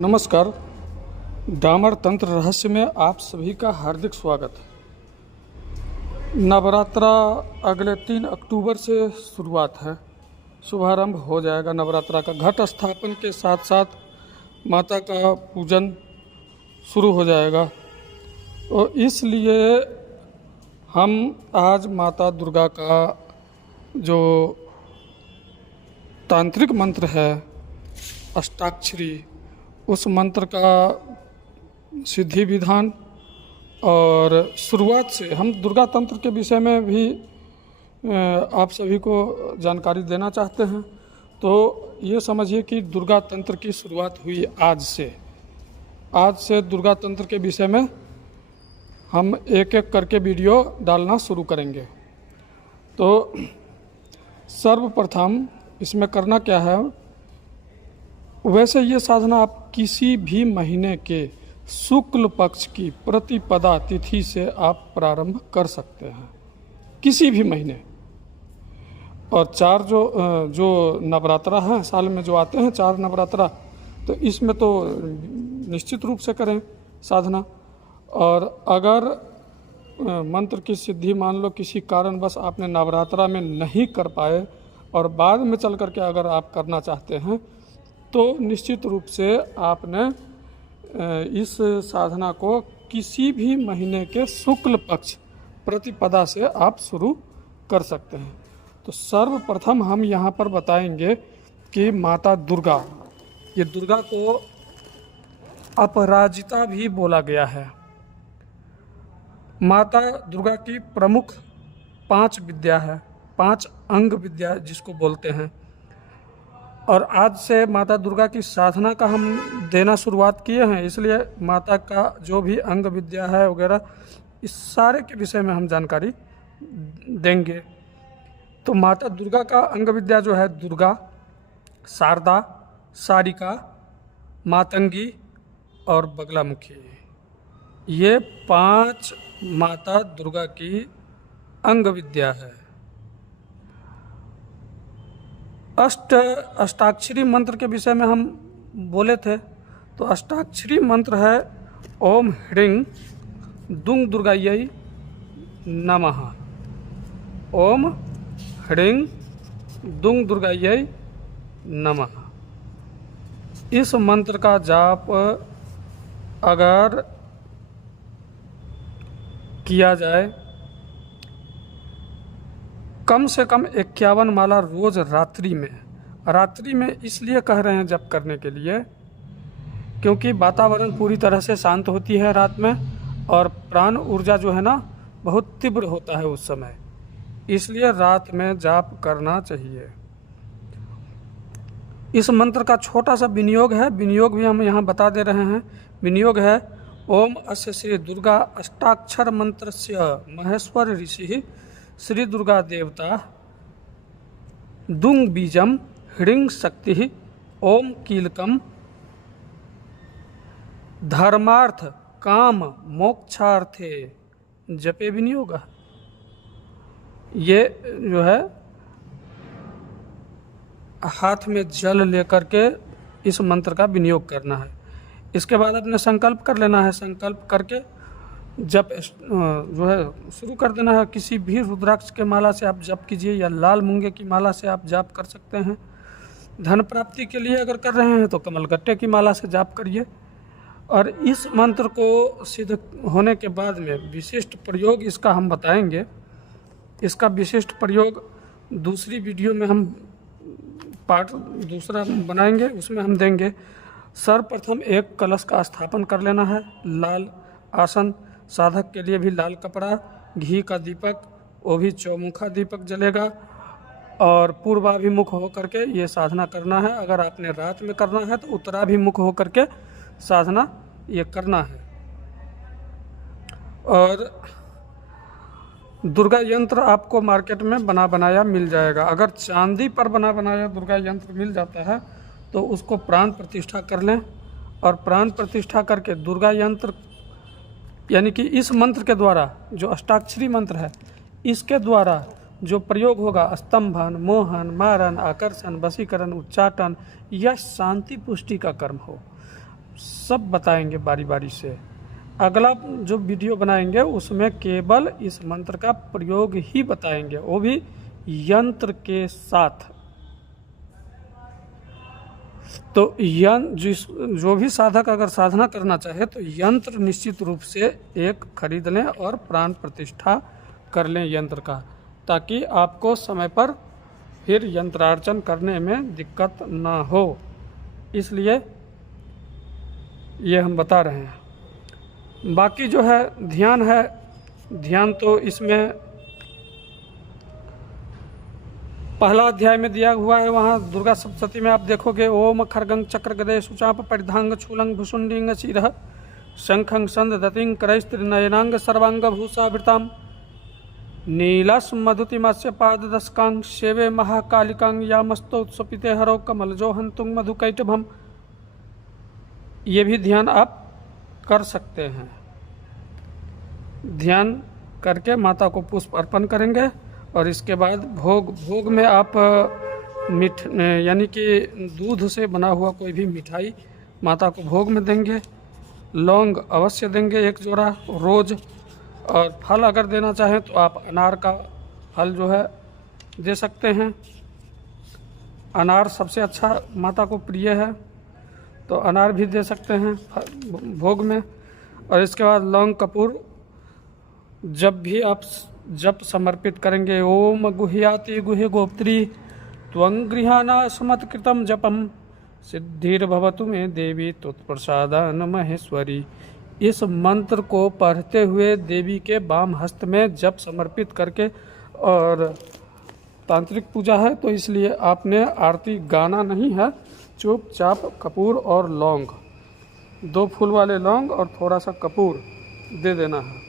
नमस्कार। डामर तंत्र रहस्य में आप सभी का हार्दिक स्वागत है। नवरात्रा अगले 3 अक्टूबर से शुरुआत है, शुभारंभ हो जाएगा नवरात्रा का। घट स्थापन के साथ साथ माता का पूजन शुरू हो जाएगा। तो इसलिए हम आज माता दुर्गा का जो तांत्रिक मंत्र है अष्टाक्षरी, उस मंत्र का सिद्धि विधान और शुरुआत से हम दुर्गा तंत्र के विषय में भी आप सभी को जानकारी देना चाहते हैं। तो ये समझिए कि दुर्गा तंत्र की शुरुआत हुई आज से दुर्गा तंत्र के विषय में हम एक एक करके वीडियो डालना शुरू करेंगे। तो सर्वप्रथम इसमें करना क्या है, वैसे ये साधना आप किसी भी महीने के शुक्ल पक्ष की प्रतिपदा तिथि से आप प्रारंभ कर सकते हैं, किसी भी महीने। और 4 जो नवरात्रा हैं साल में जो आते हैं 4 नवरात्रा, तो इसमें तो निश्चित रूप से करें साधना। और अगर मंत्र की सिद्धि मान लो किसी कारणवश आपने नवरात्रा में नहीं कर पाए और बाद में चल करके अगर आप करना चाहते हैं, तो निश्चित रूप से आपने इस साधना को किसी भी महीने के शुक्ल पक्ष प्रतिपदा से आप शुरू कर सकते हैं। तो सर्वप्रथम हम यहाँ पर बताएंगे कि माता दुर्गा, ये दुर्गा को अपराजिता भी बोला गया है। माता दुर्गा की प्रमुख 5 विद्या है, 5 अंग विद्या जिसको बोलते हैं। और आज से माता दुर्गा की साधना का हम देना शुरुआत किए हैं, इसलिए माता का जो भी अंग विद्या है वगैरह, इस सारे के विषय में हम जानकारी देंगे। तो माता दुर्गा का अंग विद्या जो है दुर्गा, शारदा, सारिका, मातंगी और बगलामुखी, ये 5 माता दुर्गा की अंग विद्या है। अष्टाक्षरी मंत्र के विषय में हम बोले थे, तो अष्टाक्षरी मंत्र है ओम ह्रीं दुंग दुर्गायै नमः। ओम ह्रीं दुंग दुर्गायै नमः। इस मंत्र का जाप अगर किया जाए, कम से कम 51 माला रोज रात्रि में इसलिए कह रहे हैं जप करने के लिए, क्योंकि वातावरण पूरी तरह से शांत होती है रात में और प्राण ऊर्जा जो है ना बहुत तीव्र होता है उस समय, इसलिए रात में जाप करना चाहिए। इस मंत्र का छोटा सा विनियोग है, विनियोग भी हम यहाँ बता दे रहे हैं। विनियोग है ओम अस्य श्री दुर्गा अष्टाक्षर मंत्रस्य महेश्वर ऋषि श्री दुर्गा देवता दुंग बीजम ह्रीं शक्ति ओम कीलकम धर्मार्थ काम मोक्षार्थे जपे विनियोग। ये जो है हाथ में जल लेकर के इस मंत्र का विनियोग करना है। इसके बाद अपने संकल्प कर लेना है, संकल्प करके जप जो है शुरू कर देना है। किसी भी रुद्राक्ष के माला से आप जप कीजिए या लाल मूंगे की माला से आप जाप कर सकते हैं। धन प्राप्ति के लिए अगर कर रहे हैं तो कमलगट्टे की माला से जाप करिए। और इस मंत्र को सिद्ध होने के बाद में विशिष्ट प्रयोग इसका हम बताएंगे। इसका विशिष्ट प्रयोग दूसरी वीडियो में हम पार्ट दूसरा बनाएंगे, उसमें हम देंगे। सर्वप्रथम एक कलश का स्थापन कर लेना है, लाल आसन, साधक के लिए भी लाल कपड़ा, घी का दीपक, वो भी चौमुखा दीपक जलेगा और पूर्वाभिमुख होकर के ये साधना करना है। अगर आपने रात में करना है तो उत्तराभिमुख होकर के साधना ये करना है। और दुर्गा यंत्र आपको मार्केट में बना बनाया मिल जाएगा। अगर चांदी पर बना बनाया दुर्गा यंत्र मिल जाता है तो उसको प्राण प्रतिष्ठा कर लें और प्राण प्रतिष्ठा करके दुर्गा यंत्र यानी कि इस मंत्र के द्वारा, जो अष्टाक्षरी मंत्र है, इसके द्वारा जो प्रयोग होगा स्तंभन, मोहन, मारन, आकर्षण, वशीकरण, उच्चाटन या शांति पुष्टि का कर्म हो। सब बताएंगे बारी बारी से। अगला जो वीडियो बनाएंगे उसमें केवल इस मंत्र का प्रयोग ही बताएंगे, वो भी यंत्र के साथ। तो जो भी साधक अगर साधना करना चाहे तो यंत्र निश्चित रूप से एक खरीद लें और प्राण प्रतिष्ठा कर लें यंत्र का, ताकि आपको समय पर फिर यंत्रार्चन करने में दिक्कत ना हो, इसलिए ये हम बता रहे हैं। बाकी जो है ध्यान है, ध्यान तो इसमें पहला अध्याय में दिया हुआ है। वहाँ दुर्गा सप्तशती में आप देखोगे, ओम खरगंग चक्र गदे सुचाप परिधांग छूलंग भुषुंडिंग शिरः शंखंग संद दतिंग करैस्त्रिनयनांग सर्वांग भूषावृताम नीलास्मधुतिमस्य पाददस्कांग सेवे महाकालिकांग यामस्तोत्सपिते हरो कमलजो हंतुंग मधुकैटभम। ये भी ध्यान आप कर सकते हैं। ध्यान करके माता को पुष्प अर्पण करेंगे और इसके बाद भोग में आप यानी कि दूध से बना हुआ कोई भी मिठाई माता को भोग में देंगे। लौंग अवश्य देंगे 1 जोड़ा रोज़, और फल अगर देना चाहें तो आप अनार का फल जो है दे सकते हैं। अनार सबसे अच्छा माता को प्रिय है, तो अनार भी दे सकते हैं भोग में। और इसके बाद लौंग कपूर जब भी आप जप समर्पित करेंगे, ओम गुह्याति गुह्य गोप्त्री त्वं गृहाणा समत्कृतम जपम सिद्धिर्भवतु मे देवी त्वत्प्रसादान महेश्वरी। इस मंत्र को पढ़ते हुए देवी के वाम हस्त में जप समर्पित करके, और तांत्रिक पूजा है तो इसलिए आपने आरती गाना नहीं है, चुपचाप कपूर और लौंग, 2 फूल वाले लौंग और थोड़ा सा कपूर दे देना है।